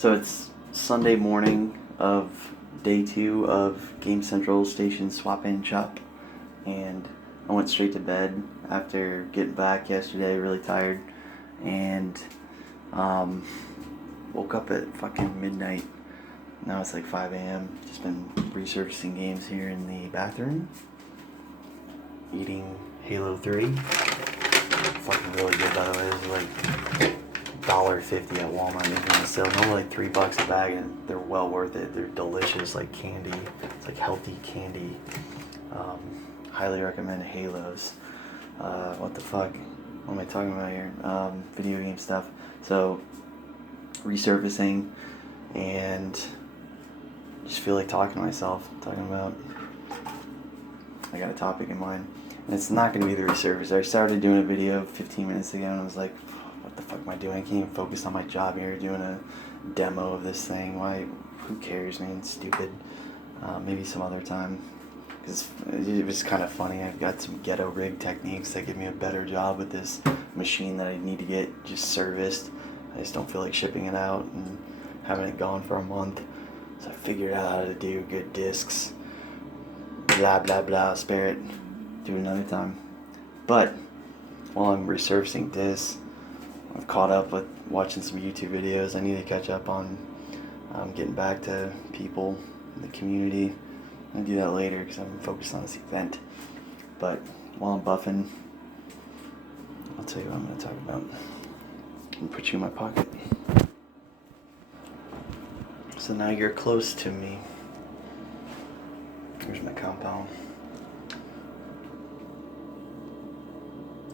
So it's Sunday morning of day 2 of Game Central Station Swap and Shop, and I went straight to bed after getting back yesterday, really tired, and woke up at fucking midnight. Now it's like 5 a.m. Just been resurfacing games here in the bathroom, eating Halo 3. Fucking really good, by the way. This is like $1.50 at Walmart. They're gonna sell no like $3 a bag, and they're well worth it. They're delicious, like candy. It's like healthy candy. Highly recommend Halos. What the fuck? What am I talking about here? Video game stuff. So resurfacing, and just feel like talking to myself, talking about. I got a topic in mind, and it's not gonna be the resurface. I started doing a video 15 minutes ago, and I was like, what the fuck am I doing? I can't even focus on my job here, doing a demo of this thing. Why? Who cares, man? It's stupid. Maybe some other time, because it was kind of funny. I've got some ghetto rig techniques that give me a better job with this machine that I need to get just serviced. I just don't feel like shipping it out and having it gone for a month. So I figured out how to do good discs. Blah blah blah. Spare it. Do it another time. But while I'm resurfacing this, I've caught up with watching some YouTube videos. I need to catch up on getting back to people in the community. I'll do that later because I'm focused on this event. But while I'm buffing, I'll tell you what I'm going to talk about. And put you in my pocket. So now you're close to me. Here's my compound.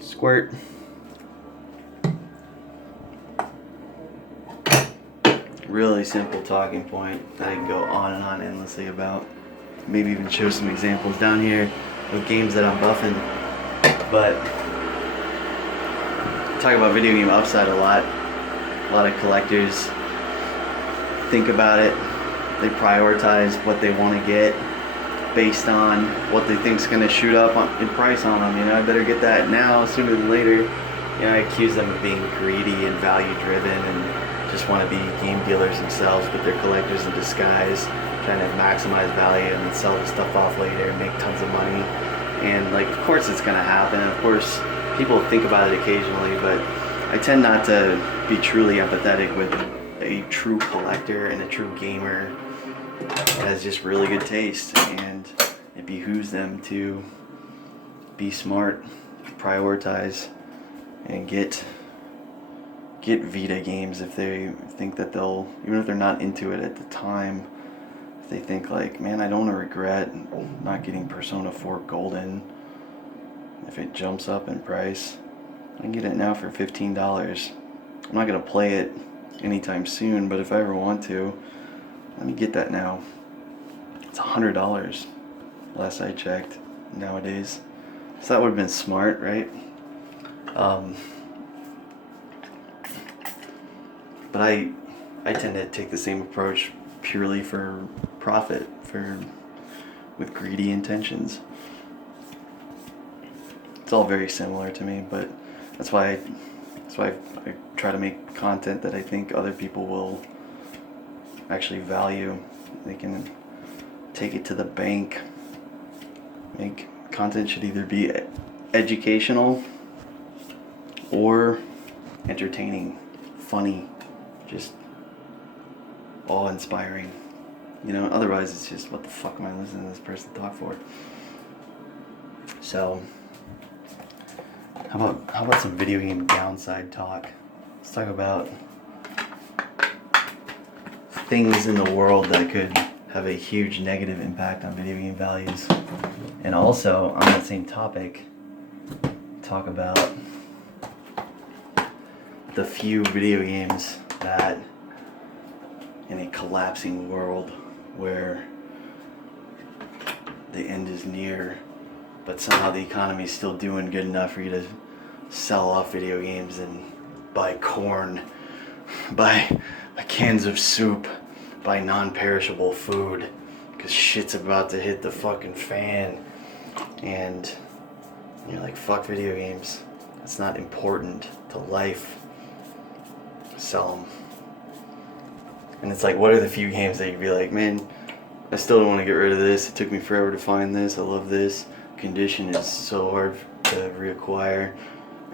Squirt. Really simple talking point that I can go on and on endlessly about. Maybe even show some examples down here of games that I'm buffing. But I talk about video game upside a lot. A lot of collectors think about it. They prioritize what they want to get based on what they think is going to shoot up in price on them. You know, I better get that now sooner than later. You know, I accuse them of being greedy and value driven and just want to be game dealers themselves, but they're collectors in disguise, trying to maximize value and then sell the stuff off later and make tons of money. And like, of course it's going to happen. Of course people think about it occasionally, but I tend not to be truly empathetic with a true collector and a true gamer that has just really good taste, and it behooves them to be smart, prioritize, and get Vita games if they think that they'll, even if they're not into it at the time, if they think like, man, I don't want to regret not getting Persona 4 Golden. If it jumps up in price, I can get it now for $15. I'm not going to play it anytime soon, but if I ever want to, let me get that now. It's $100 last I checked nowadays. So that would have been smart, right? But I tend to take the same approach purely for profit, with greedy intentions. It's all very similar to me, but that's why I try to make content that I think other people will actually value. They can take it to the bank. Make content should either be educational or entertaining, funny, just awe-inspiring. You know, otherwise it's just, what the fuck am I listening to this person talk for? So how about some video game downside talk? Let's talk about things in the world that could have a huge negative impact on video game values. And also, on that same topic, talk about the few video games that, in a collapsing world where the end is near, but somehow the economy is still doing good enough for you to sell off video games and buy corn, buy cans of soup, buy non-perishable food, because shit's about to hit the fucking fan, and you're like, fuck video games, it's not important to life, sell them. And it's like, what are the few games that you'd be like, man, I still don't want to get rid of this. It took me forever to find this. I love this. Condition is so hard to reacquire.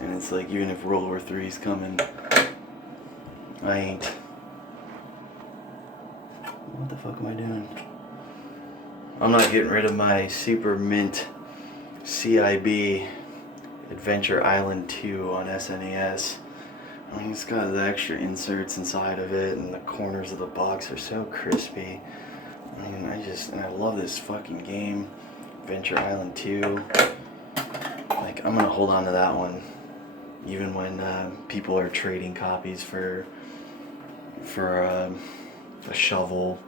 And it's like, even if World War III is coming, I ain't. What the fuck am I doing? I'm not getting rid of my Super Mint CIB Adventure Island 2 on SNES. I mean, it's got the extra inserts inside of it, and the corners of the box are so crispy. I mean, I love this fucking game, Adventure Island 2. Like, I'm gonna hold on to that one, even when people are trading copies for a shovel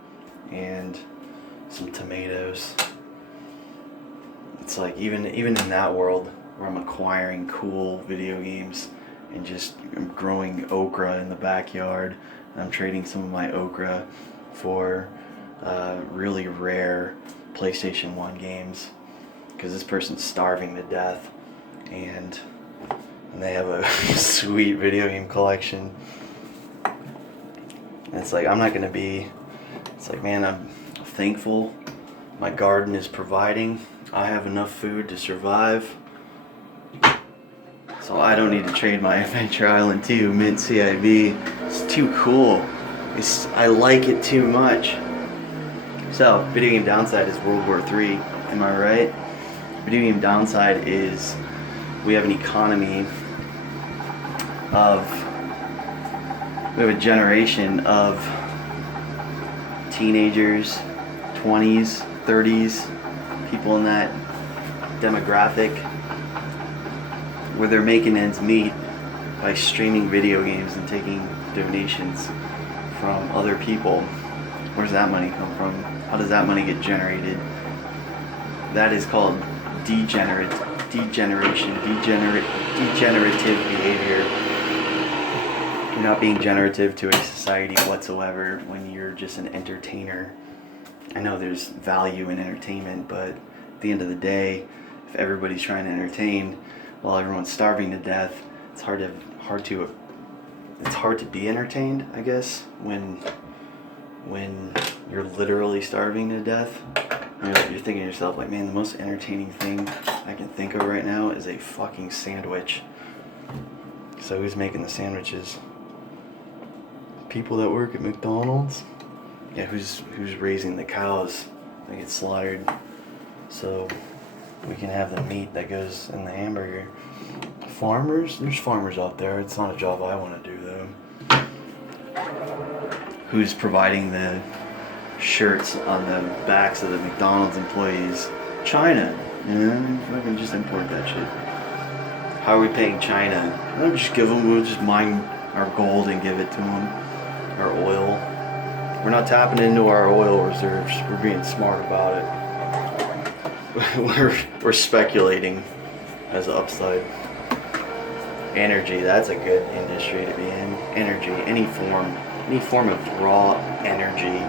and some tomatoes. It's like, even in that world where I'm acquiring cool video games and just growing okra in the backyard, and I'm trading some of my okra for really rare PlayStation 1 games, because this person's starving to death, and they have a sweet video game collection. And it's like, I'm not gonna be, it's like, man, I'm thankful my garden is providing. I have enough food to survive, so I don't need to trade my Adventure Island 2 Mint CIB. It's too cool. I like it too much. So, video game downside is World War III, am I right? Video game downside is we have an economy of, we have a generation of teenagers, 20s, 30s, people in that demographic where they're making ends meet by streaming video games and taking donations from other people. Where's that money come from? How does that money get generated? That is called degenerative behavior. You're not being generative to a society whatsoever when you're just an entertainer. I know there's value in entertainment, but at the end of the day, if everybody's trying to entertain while everyone's starving to death, it's hard to be entertained, I guess, when you're literally starving to death. You're thinking to yourself, like, man, the most entertaining thing I can think of right now is a fucking sandwich. So who's making the sandwiches? People that work at McDonald's? Yeah, who's raising the cows that get slaughtered so we can have the meat that goes in the hamburger? Farmers? There's farmers out there. It's not a job I want to do, though. Who's providing the shirts on the backs of the McDonald's employees? China. You know, fucking just import that shit. How are we paying China? We'll just mine our gold and give it to them. Our oil. We're not tapping into our oil reserves. We're being smart about it. We're speculating as an upside. Energy, that's a good industry to be in. Energy, any form of raw energy.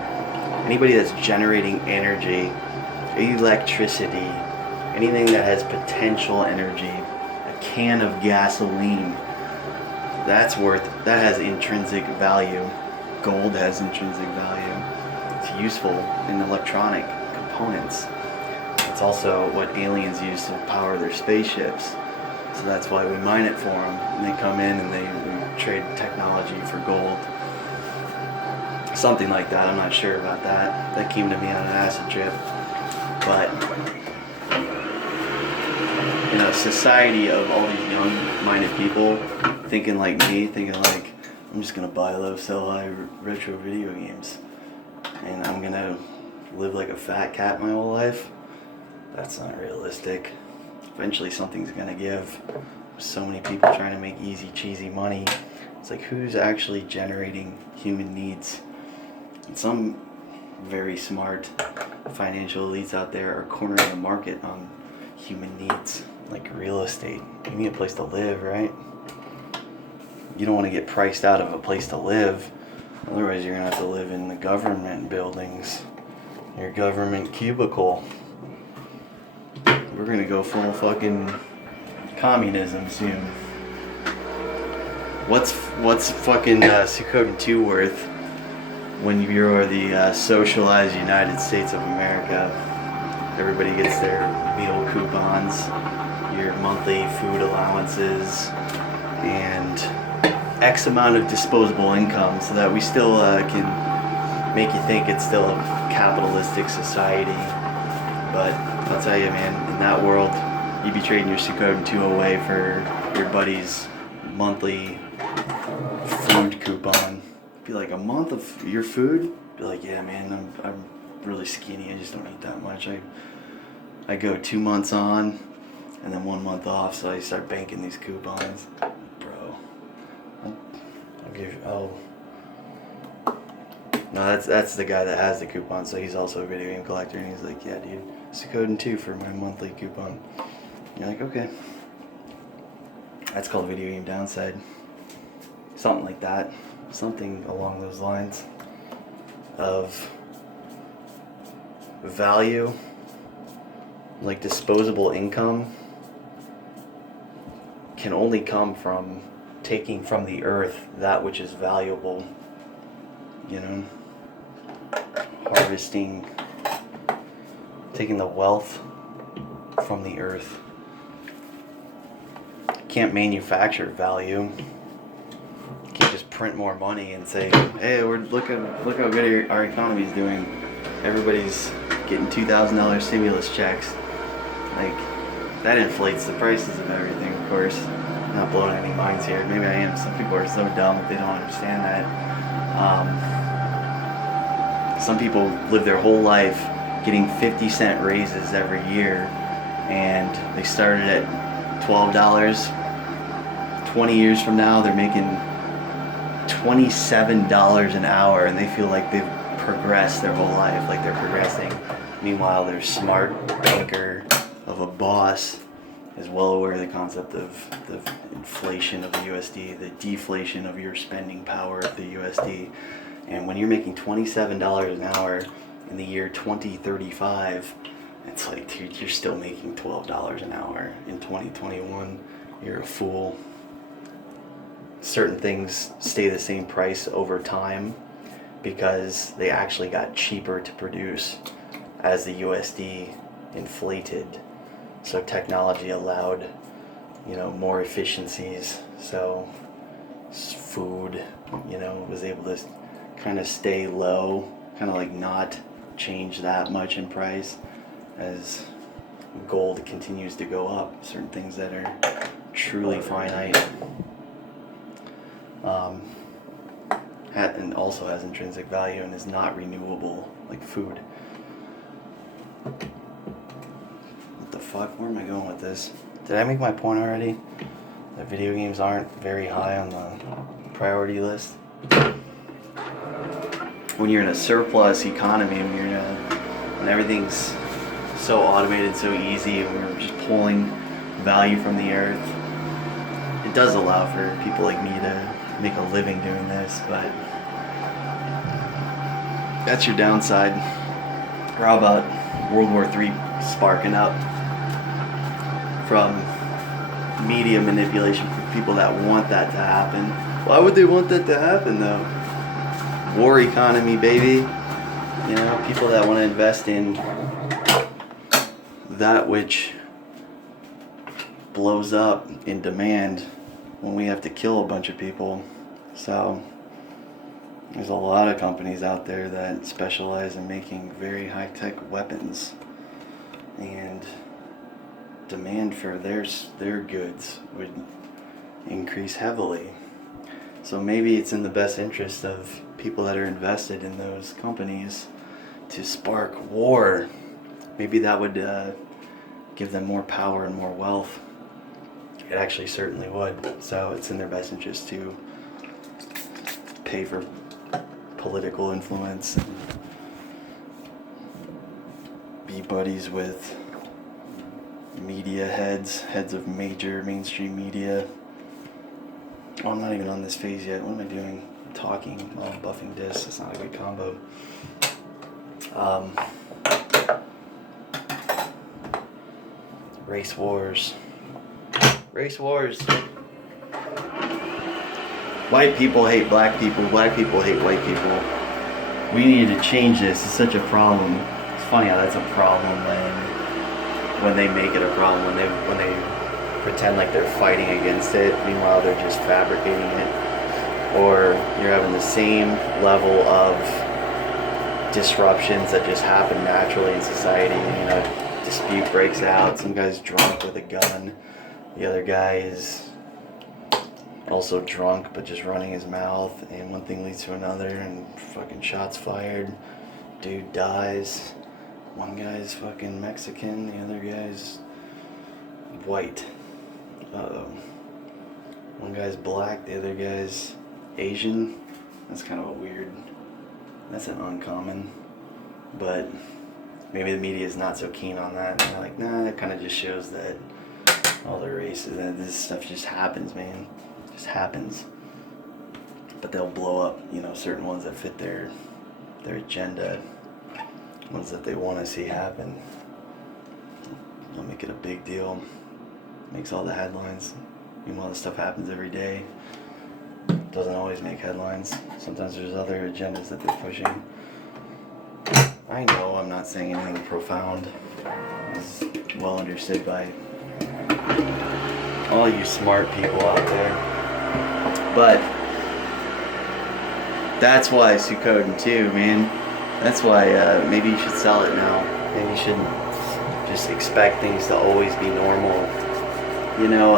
Anybody that's generating energy, electricity, anything that has potential energy, a can of gasoline, that has intrinsic value. Gold has intrinsic value. It's useful in electronic components. It's also what aliens use to power their spaceships. So that's why we mine it for them. And they come in and we trade technology for gold. Something like that. I'm not sure about that. That came to me on an acid trip. But in a society of all these young-minded people thinking like me, thinking like, I'm just gonna buy low, sell high retro video games, and I'm gonna live like a fat cat my whole life. That's not realistic. Eventually something's gonna give. So many people trying to make easy, cheesy money. It's like, who's actually generating human needs? And some very smart financial elites out there are cornering the market on human needs, like real estate. You need a place to live, right? You don't want to get priced out of a place to live. Otherwise, you're going to have to live in the government buildings, your government cubicle. We're going to go full fucking communism soon. What's fucking Suikoden 2 worth when you're the socialized United States of America, everybody gets their meal coupons, your monthly food allowances, and X amount of disposable income, so that we still can make you think it's still a capitalistic society. But I'll tell you, man, in that world, you'd be trading your Suikoden 2 away for your buddy's monthly food coupon. Be like, a month of your food? Be like, yeah, man, I'm really skinny. I just don't eat that much. I go 2 months on and then 1 month off, so I start banking these coupons. Bro, I'll give you, no, that's the guy that has the coupon, so he's also a video game collector, and he's like, yeah, dude, Suikoden 2 for my monthly coupon. And you're like, okay. That's called video game downside. Something like that. Something along those lines of value, like disposable income, can only come from taking from the earth that which is valuable, you know, harvesting, taking the wealth from the earth. Can't manufacture value. Can't just print more money and say, hey, look how good our economy's doing. Everybody's getting $2,000 stimulus checks. Like, that inflates the prices of everything, of course. I'm not blowing any minds here. Maybe I am. Some people are so dumb that they don't understand that. Some people live their whole life getting 50-cent raises every year, and they started at $12. 20 years from now, they're making $27 an hour, and they feel like they've progressed their whole life, like they're progressing. Meanwhile, their smart banker of a boss is well aware of the concept of the inflation of the USD, the deflation of your spending power of the USD. And when you're making $27 an hour in the year 2035, it's like, dude, you're still making $12 an hour in 2021. You're a fool. Certain things stay the same price over time because they actually got cheaper to produce as the USD inflated. So technology allowed, more efficiencies. So food, was able to kind of stay low, kind of like not change that much in price as gold continues to go up. Certain things that are truly finite. And also has intrinsic value and is not renewable, like food. What the fuck? Where am I going with this? Did I make my point already? That video games aren't very high on the priority list? When you're in a surplus economy, when everything's so automated, so easy, and we're just pulling value from the earth, it does allow for people like me to make a living doing this, but that's your downside. Or how about World War III sparking up from media manipulation for people that want that to happen? Why would they want that to happen, though? War economy, baby. People that want to invest in that which blows up in demand when we have to kill a bunch of people. So there's a lot of companies out there that specialize in making very high-tech weapons, and demand for their goods would increase heavily. So maybe it's in the best interest of people that are invested in those companies to spark war. Maybe that would give them more power and more wealth. It actually certainly would. So it's in their best interest to pay for political influence and be buddies with media heads of major mainstream media. Oh, I'm not even on this phase yet. What am I doing? Talking while I'm buffing discs. That's not a good combo. Race wars. White people hate black people. Black people hate white people. We need to change this. It's such a problem. It's funny how that's a problem when they make it a problem, when they pretend like they're fighting against it. Meanwhile, they're just fabricating it. Or you're having the same level of disruptions that just happen naturally in society. You know, dispute breaks out. Some guy's drunk with a gun. The other guy is also drunk but just running his mouth, and one thing leads to another, and fucking shots fired. Dude dies. One guy's fucking Mexican, the other guy's white. One guy's black, the other guy's Asian. That's kind of a weird, that's an uncommon, but maybe the media is not so keen on that. And they're like, nah, that kind of just shows that all the races, that this stuff just happens, man. It just happens. But they'll blow up, you know, certain ones that fit their agenda, ones that they want to see happen. They'll make it a big deal. Makes all the headlines. Meanwhile, this stuff happens every day. Doesn't always make headlines. Sometimes there's other agendas that they're pushing. I know I'm not saying anything profound. It's well understood by all you smart people out there. But that's why Suikoden too, man. That's why maybe you should sell it now. Maybe you shouldn't just expect things to always be normal. You know,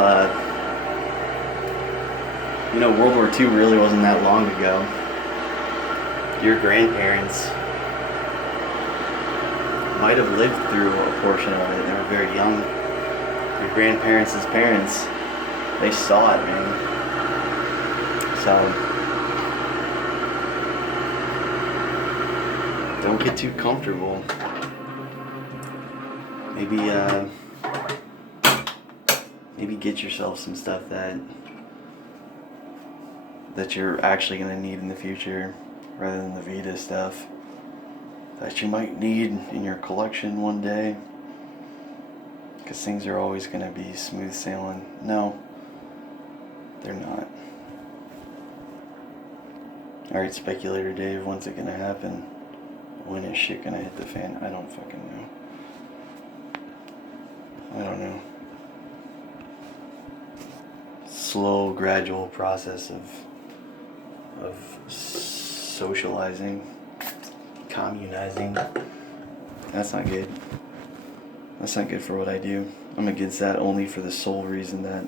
World War II really wasn't that long ago. Your grandparents might have lived through a portion of it. They were very young. Your grandparents' parents, they saw it, man. So, don't get too comfortable. Maybe get yourself some stuff that you're actually going to need in the future, rather than the Vita stuff that you might need in your collection one day, because things are always going to be smooth sailing. No, they're not. Alright, Speculator Dave, when's it going to happen? When is shit going to hit the fan? I don't fucking know. I don't know. Slow, gradual process of socializing, communizing. That's not good. That's not good for what I do. I'm against that only for the sole reason that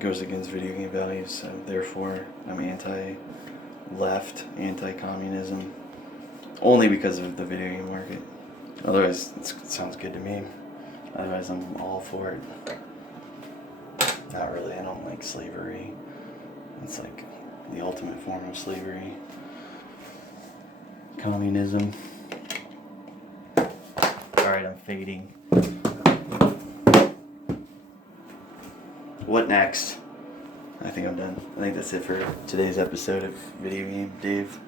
goes against video game values. So therefore, I'm anti-left, anti-communism, only because of the video game market. Otherwise, it sounds good to me. Otherwise, I'm all for it. Not really. I don't like slavery. It's like the ultimate form of slavery. Communism. Alright, I'm fading. What next? I think I'm done. I think that's it for today's episode of Video Game Dave.